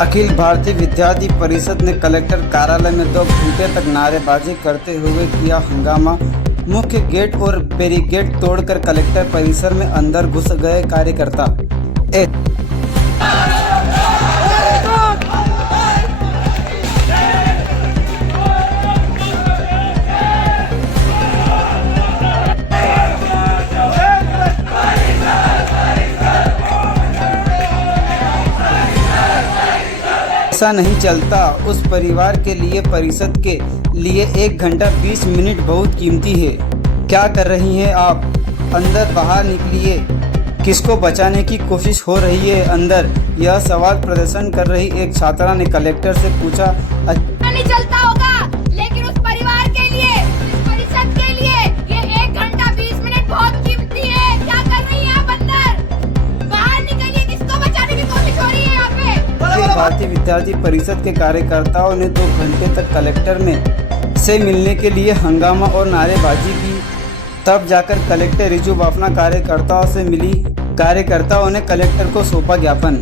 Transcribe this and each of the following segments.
अखिल भारतीय विद्यार्थी परिषद ने कलेक्टर कार्यालय में 2 घंटे तक नारेबाजी करते हुए किया हंगामा। मुख्य गेट और बैरिकेड तोड़कर कलेक्टर परिसर में अंदर घुस गए कार्यकर्ता। ऐसा नहीं चलता। उस परिवार के लिए परिषद के लिए 1 घंटा 20 मिनट बहुत कीमती है। क्या कर रही हैं आप? अंदर बाहर निकलिए। किसको बचाने की कोशिश हो रही है अंदर? यह सवाल प्रदर्शन कर रही एक छात्रा ने कलेक्टर से पूछा। नहीं चलता होगा, लेकिन उस परिवार के लिए, इस परिषद के लिए ये 1 घंटा 20 मिनट बहुत कीमती है। क्या कर रही हैं आप अंदर? बाहर निकलिए। किसको बचाने की कोशिश हो रही है यहाँ पे? अखिल भारतीय विद्यार्थी परिषद के कार्यकर्ताओं ने 2 घंटे तक कलेक्टर से मिलने के लिए हंगामा और नारेबाजी की। तब जाकर कलेक्टर रिजू बाफना कार्यकर्ताओं से मिली। कार्यकर्ताओं ने कलेक्टर को सौंपा ज्ञापन।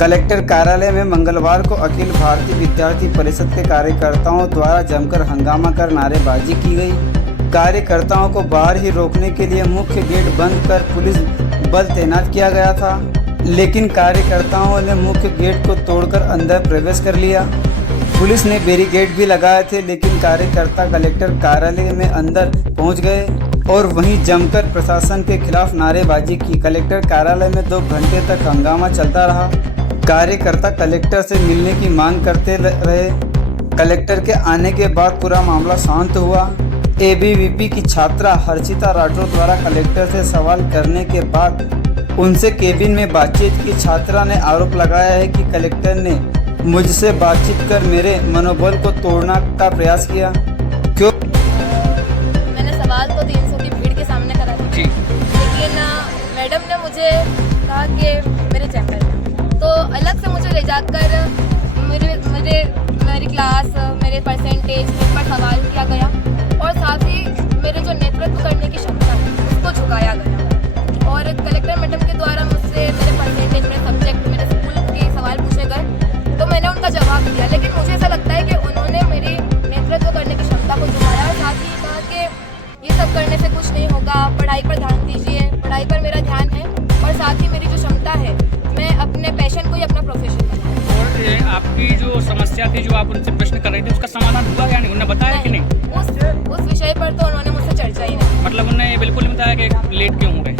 कलेक्टर कार्यालय में मंगलवार को अखिल भारतीय विद्यार्थी परिषद के कार्यकर्ताओं द्वारा जमकर हंगामा कर नारेबाजी की गई। कार्यकर्ताओं को बाहर ही रोकने के लिए मुख्य गेट बंद कर पुलिस बल तैनात किया गया था, लेकिन कार्यकर्ताओं ने मुख्य गेट को तोड़कर अंदर प्रवेश कर लिया। पुलिस ने बैरिकेड भी लगाए थे, लेकिन कार्यकर्ता कलेक्टर कार्यालय में अंदर पहुंच गए और वहीं जमकर प्रशासन के खिलाफ नारेबाजी की। कलेक्टर कार्यालय में 2 घंटे तक हंगामा चलता रहा। कार्यकर्ता कलेक्टर से मिलने की मांग करते रहे। कलेक्टर के आने के बाद पूरा मामला शांत हुआ। एबीवीपी की छात्रा हर्षिता राठौर द्वारा कलेक्टर से सवाल करने के बाद उनसे केबिन में बातचीत की। छात्रा ने आरोप लगाया है कि कलेक्टर ने मुझसे बातचीत कर मेरे मनोबल को तोड़ने का प्रयास किया। क्यों? मैंने सवाल तो 300 की भीड़ के सामने करा था, लेकिन मैडम ने मुझे कहा कि मेरे चैम्बर में, तो अलग से मुझे ले जाकर मेरी क्लास, मेरे परसेंटेज पर सवाल किया गया और साथ ही मेरे जो नेतृत्व करने की क्षमता है उसको झुकाया गया। और कलेक्टर मैडम के द्वारा मुझसे मेरे परसेंटेज, मेरे सब्जेक्ट, मेरे स्कूल के सवाल पूछे गए, तो मैंने उनका जवाब दिया। लेकिन मुझे ऐसा लगता है कि उन्होंने मेरी नेतृत्व करने की क्षमता को झुकाया और साथ ही कहा कि ये सब करने से कुछ नहीं होगा, पढ़ाई पर ध्यान दीजिए। पढ़ाई पर मेरा ध्यान है और साथ ही मेरी जो क्षमता है, मैं अपने पैशन को ही अपना प्रोफेशन बनाऊं। और आपकी जो समस्या थी, जो आप उनसे प्रश्न कर रहे थे, उसका समाधान हुआ या नहीं? उन्होंने बताया कि नहीं? उस विषय पर तो उन्होंने मुझसे चर्चा ही नहीं। मतलब उन्होंने बिल्कुल नहीं बताया कि लेट क्यों हो गए?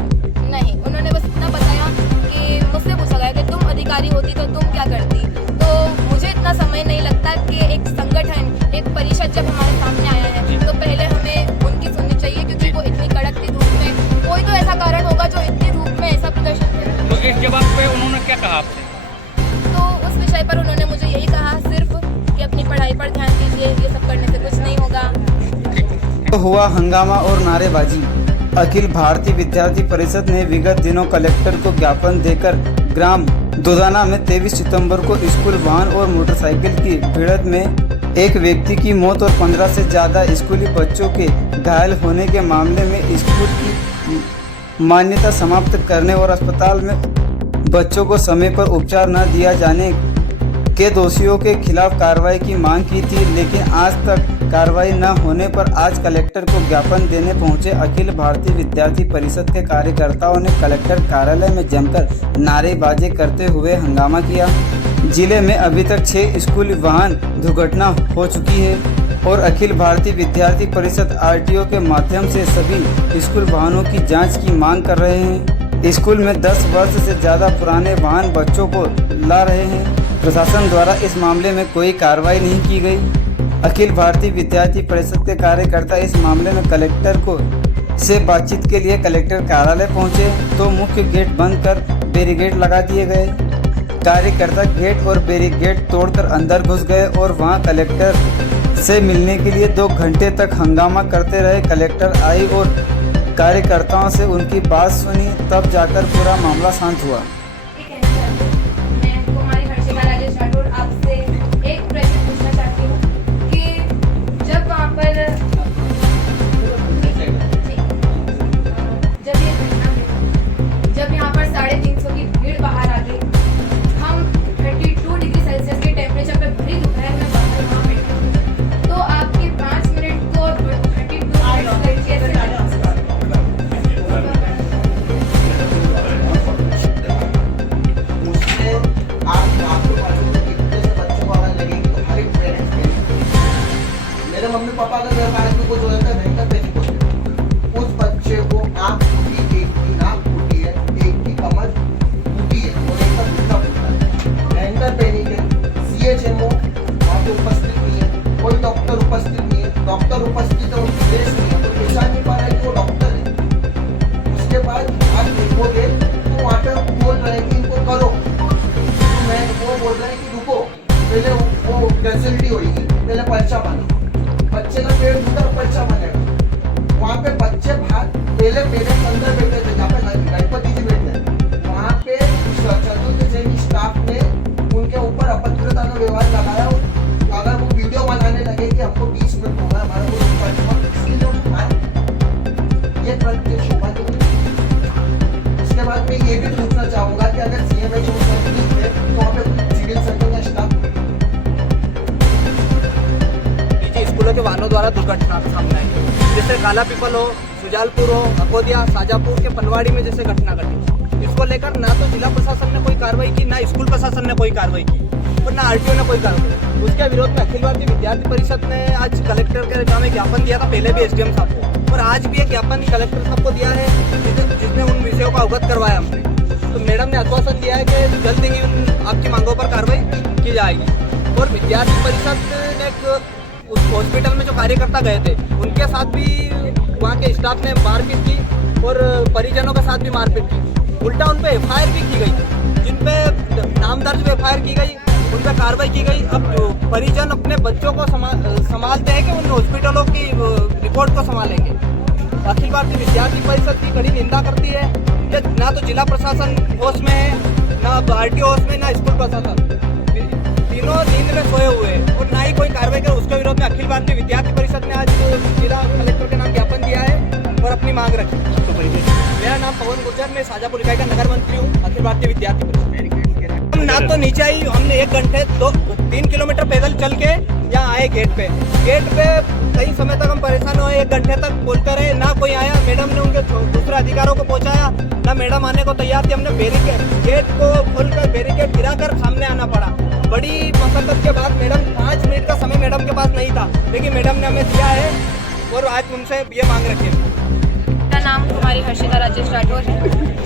नहीं, उन्होंने बस इतना बताया कि मुझसे पूछा गया कि तुम अधिकारी होती तो तुम क्या करती। तो मुझे इतना समय नहीं लगता कि एक संगठन, एक परिषद जब हमारे सामने आया है तो पहले हमें उनकी सुननी चाहिए, क्योंकि वो इतनी कड़कती धूप में, कोई तो ऐसा कारण होगा जो इतनी धूप में ऐसा प्रदर्शन करे। तो इस जवाब पे उन्होंने क्या कहा आपसे? तो उस विषय पर उन्होंने मुझे यही कहा सिर्फ कि अपनी पढ़ाई पर ध्यान दीजिए, ये सब करने से कुछ नहीं होगा। तो हुआ हंगामा और नारेबाजी। अखिल भारतीय विद्यार्थी परिषद ने विगत दिनों कलेक्टर को ज्ञापन देकर ग्राम दोदाना में 23 सितंबर को स्कूल वाहन और मोटरसाइकिल की भिड़ंत में एक व्यक्ति की मौत और 15 से ज़्यादा स्कूली बच्चों के घायल होने के मामले में स्कूल की मान्यता समाप्त करने और अस्पताल में बच्चों को समय पर उपचार न दिया जाने के दोषियों के खिलाफ कार्रवाई की मांग की थी, लेकिन आज तक कार्रवाई न होने पर आज कलेक्टर को ज्ञापन देने पहुंचे अखिल भारतीय विद्यार्थी परिषद के कार्यकर्ताओं ने कलेक्टर कार्यालय में जमकर नारेबाजी करते हुए हंगामा किया। जिले में अभी तक 6 स्कूल वाहन दुर्घटना हो चुकी है और अखिल भारतीय विद्यार्थी परिषद आरटीओ के माध्यम से सभी स्कूल वाहनों की जाँच की मांग कर रहे हैं। स्कूल में 10 वर्ष से ज़्यादा पुराने वाहन बच्चों को ला रहे हैं। प्रशासन द्वारा इस मामले में कोई कार्रवाई नहीं की गई। अखिल भारतीय विद्यार्थी परिषद के कार्यकर्ता इस मामले में कलेक्टर से बातचीत के लिए कलेक्टर कार्यालय पहुंचे तो मुख्य गेट बंद कर बैरिकेड लगा दिए गए। कार्यकर्ता गेट और बैरिकेड तोड़कर अंदर घुस गए और वहां कलेक्टर से मिलने के लिए 2 घंटे तक हंगामा करते रहे। कलेक्टर आई और कार्यकर्ताओं से उनकी बात सुनी, तब जाकर पूरा मामला शांत हुआ। जब यहाँ पर 350 की भीड़ बाहर आ गई, हम 32 डिग्री सेल्सियस देखोगे तो वहाँ पे बोल रहे हैं कि इनको करो, तो मैं वो बोल रहे हैं कि रुको, पहले वो फैसिलिटी होगी, पहले पर्चा बनो, बच्चे का पेट टूटा पर्चा बनेगा। वहाँ पे बच्चे बाहर पहले पेरेंट्स अंदर बैठे थे, जहाँ पे गणपति जी बैठे हैं, वहाँ पे चतुर्थ श्रेणी स्टाफ ने उनके ऊपर अभद्रता का व्यवहार लगाया। अगर वो वीडियो बनाने लगे कि हमको 20 मिनट होगा हमारा इसके लिए ये प्रत्येक शोभा के लिए। उसके बाद मैं ये भी पूछना चाहूंगा कि अगर CMHO सर्विस है तो वहाँ पे सिविल सर्जन का स्टाफ निजी स्कूलों के वाहनों द्वारा दुर्घटना का सामना है, जैसे काला पीपल हो, सुजालपुर हो, अकोदिया, शाजापुर के पनवाड़ी में जैसे घटना घटी, इसको लेकर ना तो जिला प्रशासन ने कोई कार्रवाई की, ना स्कूल प्रशासन ने कोई कार्रवाई की और ना RTO ने कोई कार्रवाई। उसके विरोध में अखिल भारतीय विद्यार्थी परिषद ने आज कलेक्टर के नाम एक ज्ञापन दिया था, पहले भी SDM साहब को, और आज भी एक ज्ञापन कलेक्टर साहब को दिया है जिसमें उन विषयों का अवगत करवाया हमने। तो मैडम ने आश्वासन दिया है कि जल्द ही आपकी मांगों पर कार्रवाई की जाएगी। और विद्यार्थी परिषद ने उस हॉस्पिटल में जो कार्यकर्ता गए थे उनके साथ भी वहाँ के स्टाफ ने मारपीट की और परिजनों के साथ भी मारपीट की, उल्टा उन पे FIR भी की गई, जिन पे नाम दर्ज FIR की गई, उन पर कार्रवाई की गई। अब परिजन अपने बच्चों को संभालते हैं कि उन हॉस्पिटलों की रिपोर्ट को संभालेंगे। अखिल भारतीय विद्यार्थी परिषद की कड़ी निंदा करती है कि ना तो जिला प्रशासन होश में है, ना RTO होश में, ना स्कूल प्रशासन, तीनों नींद में सोए हुए हैं और ना ही कोई कार्रवाई करे। उसके विरोध में अखिल भारतीय विद्यार्थी परिषद ने आज जिला कलेक्टर के नाम ज्ञापन दिया है और अपनी मांग रखी। मेरा नाम पवन गुर्जर, मैं शाजापुर इकाई का नगर मंत्री हूँ, अखिल भारतीय विद्यार्थी परिषद। हम ना तो नीचे ही हमने 1 घंटे 3 किलोमीटर पैदल चल के यहाँ आए गेट पे कई समय तक हम परेशान हुए, 1 घंटे तक बोलते रहे, ना कोई आया। मैडम ने उनके दूसरे अधिकारों को पहुँचाया, ना मैडम आने को तैयार थी। हमने गेट को खोलकर बैरिकेड गिराकर सामने आना पड़ा। बड़ी मशक्कत के बाद मैडम 5 मिनट का समय मैडम के पास नहीं था, लेकिन मैडम ने हमें दिया है और आज उनसे ये मांग रखी है। मेरा नाम कुमारी हर्षिता राजेश राठौर है,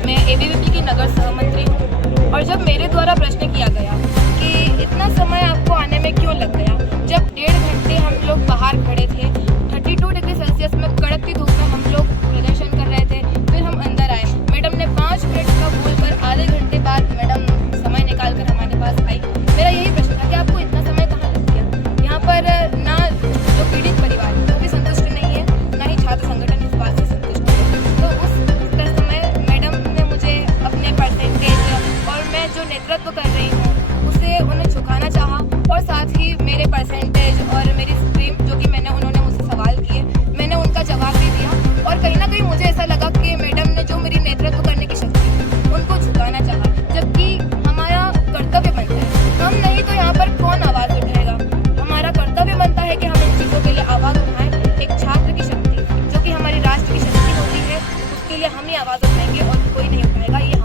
मैं ABVP की नगर सहमंत्री हूँ। और जब मेरे द्वारा प्रश्न किया गया कि इतना समय आपको आने में क्यों लग गया, जब 1.5 घंटे हम लोग बाहर खड़े थे, 32 डिग्री सेल्सियस में कड़कती धूप में हम लोग प्रदर्शन कर रहे थे, फिर हम अंदर आए। मैडम ने 5 मिनट का बोलकर आधे घंटे बाद मैडम समय निकाल कर हमारे पास आई। मेरा यही प्रश्न था कि आपको इतना समय कहाँ लग गया। यहाँ पर ना जो पीड़ित परिवार है वो भी संतुष्ट नहीं है, ना ही छात्र संगठन इस बात से संतुष्ट है। तो उस समय मैडम ने मुझे अपने परसेंटेज और मैं जो नेतृत्व कर रही हूँ उसे उन्हें झुकाना चाहा, और साथ ही मेरे परसेंटेज और मेरी स्ट्रीम जो कि उन्होंने मुझसे सवाल किए, मैंने उनका जवाब भी दिया। और कहीं ना कहीं मुझे ऐसा लगा कि मैडम ने जो मेरी नेतृत्व करने की शक्ति है उनको झुकाना चाहा, जबकि हमारा कर्तव्य बनता है। हम नहीं तो यहाँ पर कौन आवाज़ उठाएगा। हमारा कर्तव्य बनता है कि हम इन चीज़ों के लिए आवाज़ उठाएं। एक छात्र की शक्ति जो कि हमारी राष्ट्र की शक्ति होती है, उसके लिए हम ही आवाज़ उठाएंगे और कोई नहीं उठाएगा। ये